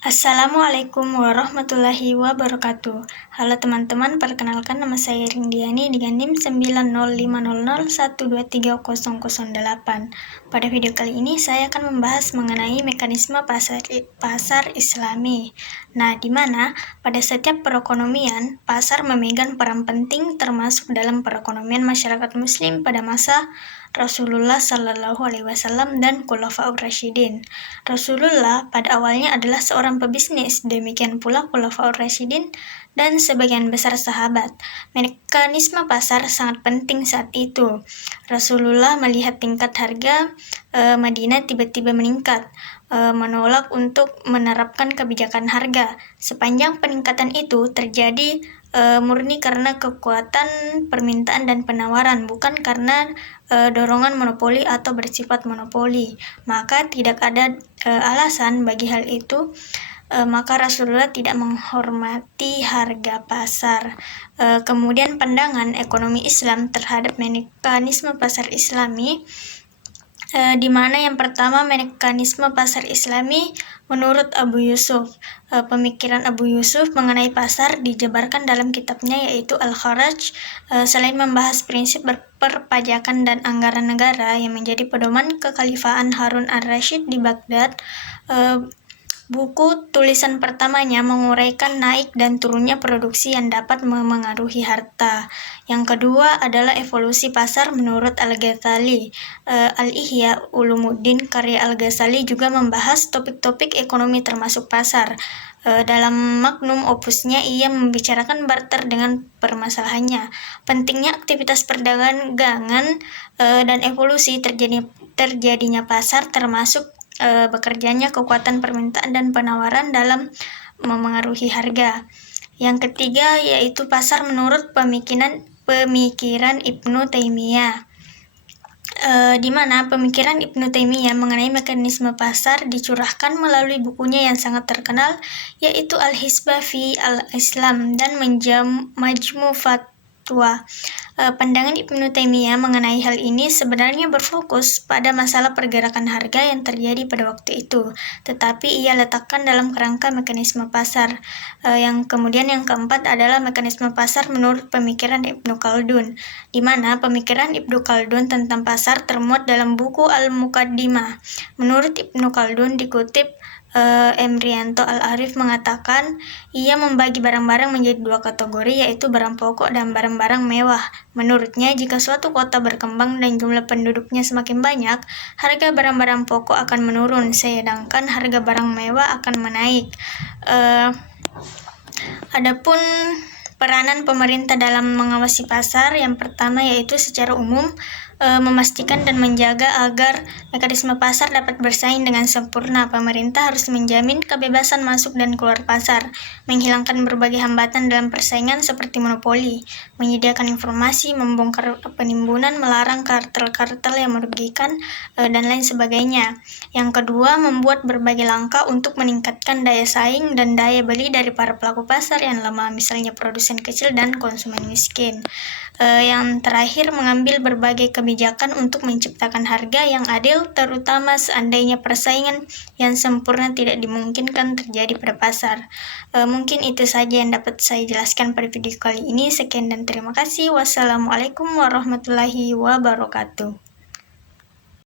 Assalamualaikum warahmatullahi wabarakatuh. Halo teman-teman, perkenalkan nama saya Ringdiani dengan NIM 90500123008. Pada video kali ini saya akan membahas mengenai mekanisme pasar Islami. Nah, di mana pada setiap perekonomian, pasar memegang peran penting termasuk dalam perekonomian masyarakat muslim pada masa Rasulullah Shallallahu Alaihi Wasallam dan Khulafaur Rasyidin. Rasulullah pada awalnya adalah seorang pebisnis, demikian pula Khulafaur Rasyidin dan sebagian besar sahabat. Mekanisme pasar sangat penting saat itu. Rasulullah melihat tingkat harga Madinah tiba-tiba meningkat, menolak untuk menerapkan kebijakan harga. Sepanjang peningkatan itu terjadi murni karena kekuatan permintaan dan penawaran, bukan karena dorongan monopoli atau bersifat monopoli. Maka tidak ada alasan bagi hal itu. Maka Rasulullah tidak menghormati harga pasar. Kemudian pandangan ekonomi Islam terhadap mekanisme pasar Islami, di mana yang pertama mekanisme pasar Islami menurut Abu Yusuf. Pemikiran Abu Yusuf mengenai pasar dijabarkan dalam kitabnya yaitu Al-Kharaj. Selain membahas prinsip perpajakan dan anggaran negara yang menjadi pedoman kekhalifahan Harun ar-Rasyid di Baghdad, buku tulisan pertamanya menguraikan naik dan turunnya produksi yang dapat memengaruhi harta. Yang kedua adalah evolusi pasar menurut Al-Ghazali. Al-Ihya Ulumuddin karya Al-Ghazali juga membahas topik-topik ekonomi termasuk pasar. Dalam magnum opusnya ia membicarakan barter dengan permasalahannya, pentingnya aktivitas perdagangan dan evolusi terjadinya pasar termasuk bekerjanya kekuatan permintaan dan penawaran dalam memengaruhi harga. Yang ketiga yaitu pasar menurut pemikiran Ibnu Taimiyah, di mana pemikiran Ibnu Taimiyah mengenai mekanisme pasar dicurahkan melalui bukunya yang sangat terkenal yaitu Al-Hisbah fi Al-Islam dan Majmu' Fatwa. Pandangan Ibnu Taimiyah mengenai hal ini sebenarnya berfokus pada masalah pergerakan harga yang terjadi pada waktu itu, tetapi ia letakkan dalam kerangka mekanisme pasar. Yang keempat adalah mekanisme pasar menurut pemikiran Ibnu Khaldun, di mana pemikiran Ibnu Khaldun tentang pasar termuat dalam buku Al-Muqaddimah. Menurut Ibnu Khaldun dikutip Emrianto Al-Arif mengatakan, ia membagi barang-barang menjadi dua kategori yaitu barang pokok dan barang-barang mewah. Menurutnya, jika suatu kota berkembang dan jumlah penduduknya semakin banyak, harga barang-barang pokok akan menurun, sedangkan harga barang mewah akan menaik. Adapun peranan pemerintah dalam mengawasi pasar, yang pertama yaitu secara umum memastikan dan menjaga agar mekanisme pasar dapat bersaing dengan sempurna. Pemerintah harus menjamin kebebasan masuk dan keluar pasar, menghilangkan berbagai hambatan dalam persaingan seperti monopoli, menyediakan informasi, membongkar penimbunan, melarang kartel-kartel yang merugikan, dan lain sebagainya. Yang kedua, membuat berbagai langkah untuk meningkatkan daya saing dan daya beli dari para pelaku pasar yang lemah, misalnya produsen kecil dan konsumen miskin. Yang terakhir, mengambil berbagai kebijakan untuk menciptakan harga yang adil, terutama seandainya persaingan yang sempurna tidak dimungkinkan terjadi pada pasar. Mungkin itu saja yang dapat saya jelaskan pada video kali ini. Sekian dan terima kasih. Wassalamualaikum warahmatullahi wabarakatuh.